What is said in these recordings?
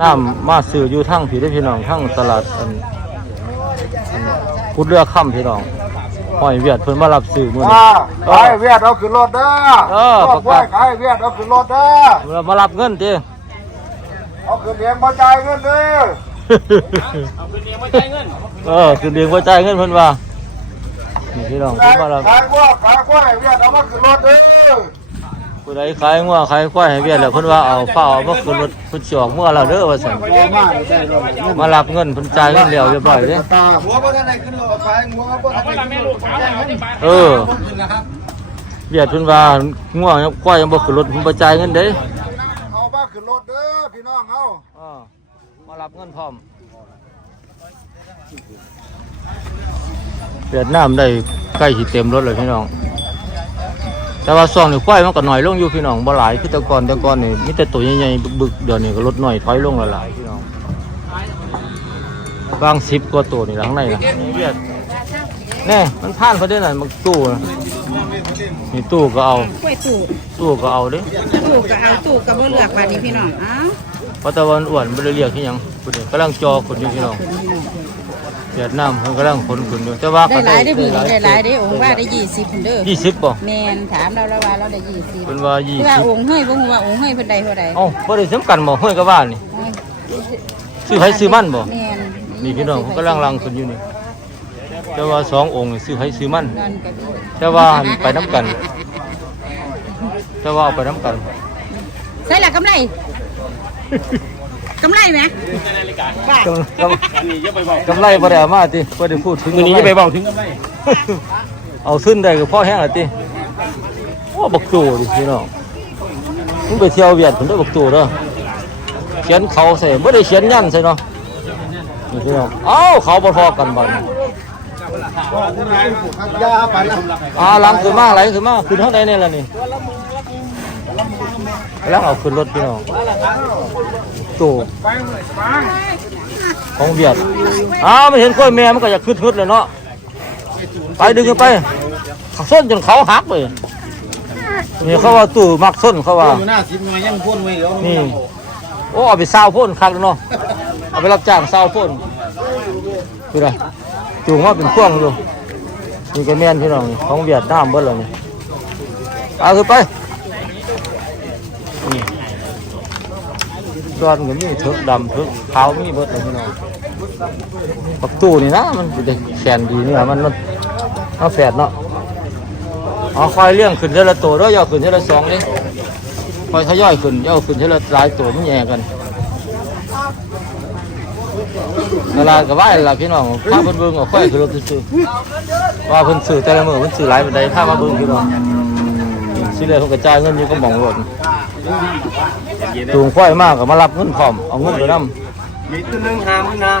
น้ำมาซื้ออยู่ทั้งพี่ได้อพี่น้องทั้งตลาดอันอันพุดเรือค่ำพี่น้องห้อยเวียดเพิ่นมารับซื้อมื้อนี้อ่าขายเวียดเอาขึ้นรถเด้อเออครอบครัวขายเวียดเอาขึ้นรถเด้อเรามารับเงินติเอาขึ้นเลี้ยงบ่จ่ายเงินเด้อเออคือเลี้ยงบ่จ่ายเงินเพิ่นว่านี่พี่น้องเพิ่นมารับขายกล้วยขายกล้วยเวียดเอามาขึ้นรถเด้อ ผู้ใดขายงัวขายควายให้เวียดแล้วเพิ่นว่าเอาฟ้าเอามาขึ้นรถเพิ่นสิออกเมื่อแล้วเด้อว่าซั่นบ่มาได้ดอกมารับเงินเพิ่นจ่ายเงินแล้วเรียบร้อยเด้อตาหัวบ่ทันได้ขึ้นรถไปหัวบ่ทันได้ขึ้นรถไปเออเวียดเพิ่นว่างัวควายยังบ่ขึ้นรถเพิ่นบ่จ่ายเงินเด้เอามาขึ้นรถเด้อพี่น้องเอาเออมารับเงินพร้อมเวียดนามได้ใกล้สิเต็มรถเลยพี่น้อง แต่ว่าช่วงนี้ควายมันก็น้อยลงอยู่พี่น้องบ่หลายคือแต่ก่อนแต่ก่อนนี่มีแต่ตัวใหญ่ๆบึกๆเดี๋ยวนี้ก็ลดน้อยถอยลงหลายๆพี่น้องบางสิบกว่าตัวนี่หลังในนะนี่เวียดแน่มันผ่านเขาได้น่ะมันตู้นะนี่ตู้ก็เอากล้วยตู่ตู้ก็เอาเด้ตู่ก็เอาตู่ก็บ่เลือกบาดนี้พี่น้องอ้าวเพราะตะวันอ้วนบ่ได้เรียกที่หยังพุ่นนี่กำลังจอคนอยู่พี่น้อง เวียดนามเพิ่นกำลังขนขึ้นอยู่แต่ว่าได้ก็หลายได้อพี่ได้หลายได้อองค์ว่าได้ยี่สิบเด้อยี่สิบบ่แมนถามเราแล้วว่าเราได้ยี่สิบเพิ่นว่ายี่เพื่อสิบองค์เฮ้ยบ่ฮู้ว่าองค์เฮ้ยเพิ่นได้เท่าใดเอ้าบ่ได้สำคัญบ่ห้วยกับบ้านนี่ ซื้อไผซื้อมันบ่ แมนนี่พี่น้องเขากำลังลังขึ้นอยู่นี่ แต่ว่าสององค์นี่ซื้อไผซื้อมัน นั่นก็มีแต่ว่าไปน้ำกัน แต่ว่าเอาไปน้ำกัน ใส่ละกำไร กำไรไหมบ้ากำกำกำไรบ่ได้เอามาติบ่ได้พูดถึงวันนี้จะไปบอกถึงกำไรเอาขึ้นได้ก็พอแห้งแล้วติโอ้บักตูดิพี่น้องมึงไปเที่ยวเวียดผมได้บักตูเด้อเขียนเขาใส่บ่ได้เขียนยันใส่เนาะนี่พี่น้องเอ้าเขาบ่พอกันบ่นี่ยาไปละอ่าลังขึ้นมาไหลขึ้นมาขึ้นเท่าใดเนี่ยล่ะนี่ แล้วเอาขึ้นรถพี่น้องตู้ของเวียดอ้าวไม่เห็นกล้วยแม่มันก็อยากขึ้นทึดเลยเนาะไปดึงกันไปส้นจนเขาหักเลยนี่เขาว่าตู้มักส้นเขาว่าอยู่หน้าสิบมายังพ่นไว้แล้วนี่โอ้เอาไปซาวพ่นคักเลยเนาะเอาไปรับจ้างซาวพ่นคืออะไรจูงมาเป็นพ่วงอยู่นี่ก็แม่นพี่น้องนี่ของเวียดนามเบิดเลยนี่เอาขึ้นไป นี่ดอนก็มีเถึกดำเถึกขาวมีเบิดเลยพี่น้องปักตู้นี่นะมันสิได้แขนดีเนี่ยมันมันเอาแฝดเนาะเอาคอยเลี้ยงขึ้นเท่าละตัวแล้วย่าขึ้นเท่าละสองนี่คอยทยอยขึ้นย่าขึ้นเทีละหลายตัวมันแย่กันตลาดก็ว่าล่ะพี่น้องถ้าเพิ่นเบิ่งเอาค่อยขึ้นรถซื้อว่าเพิ่นซื้อแต่ละมื้อเพิ่นซื้อหลายปานใดถ้ามาเบิ่งพี่น้องสิเลยเพิ่นกระจายเงินอยู่ก็มองรถ จูงค่อยมากก็มารับเงินพร้อมเอาเงินไปนำมีตัวหนึงหามึงนะ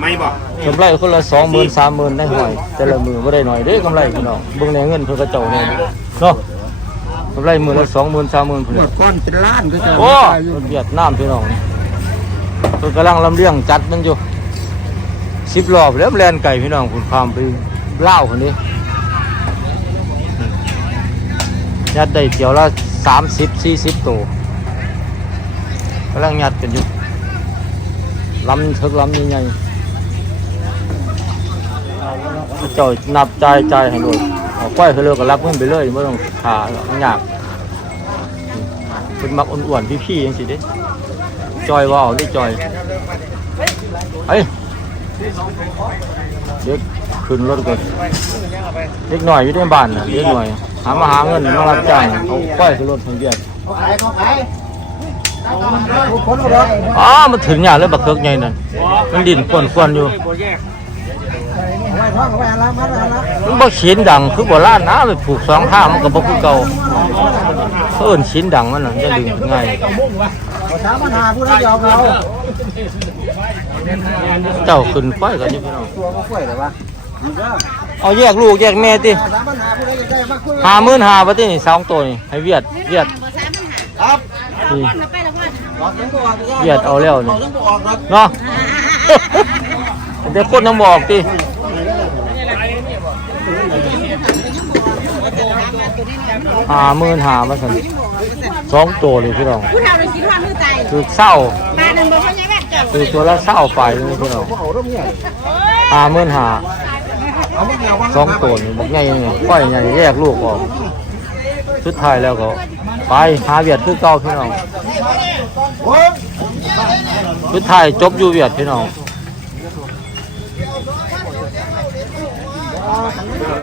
ไม่บอกกำไรคนละ20,000 30,000ได้หอย แต่ละมื้อบ่ได้น้อยเด้กำไรพี่น้องเบิ่งในเงินเพิ่นก็เจ้าแน่เนาะกำไรมื้อละ20,000 30,000พุ่นหมน่ะดก้อนเป็นล้านก็จะโอ้เวียดนามพี่น้องเพิ่นกำลังลำเลียงจัดมันอยู่สิบรอบแล้วแลนไก่พี่น้องคุณพามไปเล่าวคนนี้ยัดได้เดียวละ สามสิบสี่สิบตัวกำลังยัดกันอยู่ลำเทึกลำใหญ่ๆเจ้านับใจ่ายจ่ายให้ด้วยเอาควายเขาเลือกก็รับเงินไปเลยไม่ต้องขาหรอกมันยากเป็นมักอ้วนๆพี่ๆยังสิเด้จอยว่าวได้จอยเฮ้ยเด็กขึ้นรถก่อนเด็กหน่อยอยู่ในบ้านนะเด็กหน่อย หามาหาเงินมารับจ้างเอาก้อยขึ้นรถทางเดียวอ๋อมันถึงอย่างเลยบักเคิกใหญ่นั่นมันดินควนๆอยู่มันบ่ชิ้นดังคือโบราณนะไปผูกสองข้างมันก็บ่คือเก่าเอิ้นชิ้นดังมันน่ะจะดึงไงสายเจ้าขึ้นไปกันอยู่พี่น้องตัวก็กล้วย เลยวะเอาแยกลูกแยกแม่ติสามปัญหาผู้ใดจะได้มาคุยห้าหมื่นห้าบาทนี่สองตัวนี่ให้เวียดเวียดครับนี่ไปละพ่อบอกยังบอกเวียดเอาแล้วนี่ยังบอกครับเนาะแต่คนน้ำบอกติห้าหมื่นห้าบาทสองตัวเลยพี่น้องผู้เฒ่าเลยคิดว่ามือใจคือเศร้าป้าหนึ่งบ่พ่อใหญ่แม่เจ้าคือตัวละเศร้าไปเลยพี่น้องห้าหมื่นห้า สองตัวนี่บอกไงนี่ก้อยไงแยกลูกออกสุดท้ายแล้วก็ ไปหาเวียดคือเก่าพี่น้องสุดท้ายจบอยู่เวียดพี่น้อง